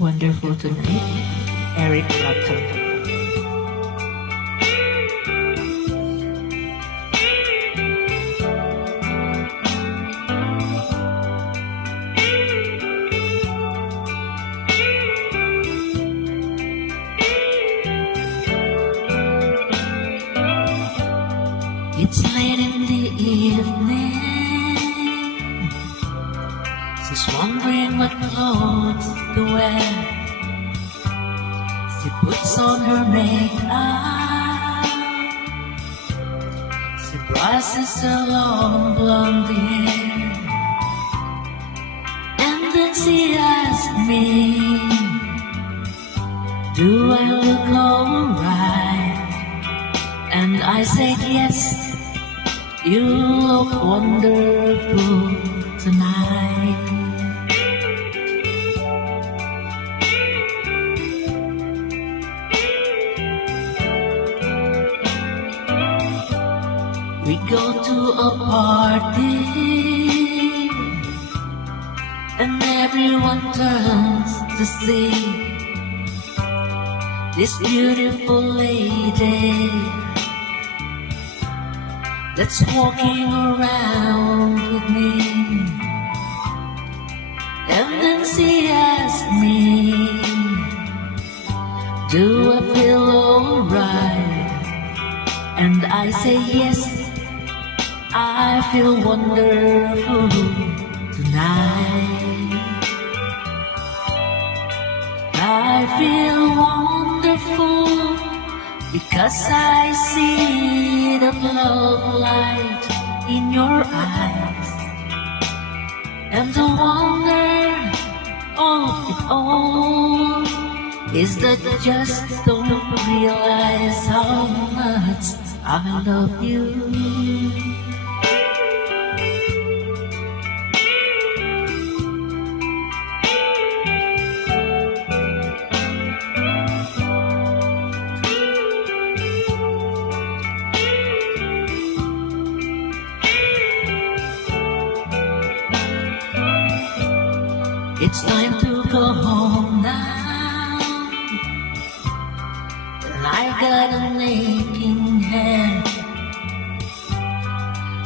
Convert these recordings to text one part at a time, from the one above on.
Wonderful Tonight, Eric Clapton. It's late in the evening. She's wondering what clothes to wear. She puts on her makeup. She brushes her long blonde hair. And then she asks me, do I look alright? And I said yes. You look wonderful tonight. We go to a party and everyone turns to see this beautiful lady that's walking around with me. And then she asks me, do I feel alright? And I say yes, I feel wonderful tonight. I feel wonderful because I see the love light in your eyes, and the wonder of it all is that you just don't realize how much I love you. It's time to go home now, and I've got an aching head.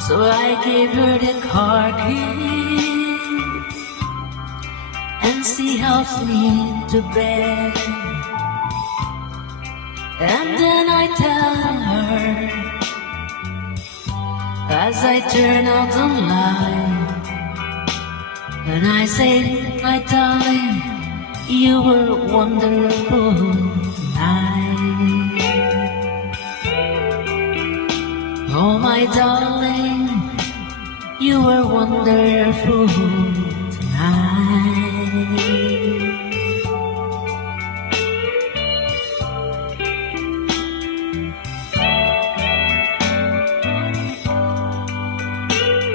So I gave her the car keys, and she helps me to bed. And then I tell her, as I turn out the light, and I say, my darling, you were wonderful tonight. Oh, my darling, you were wonderful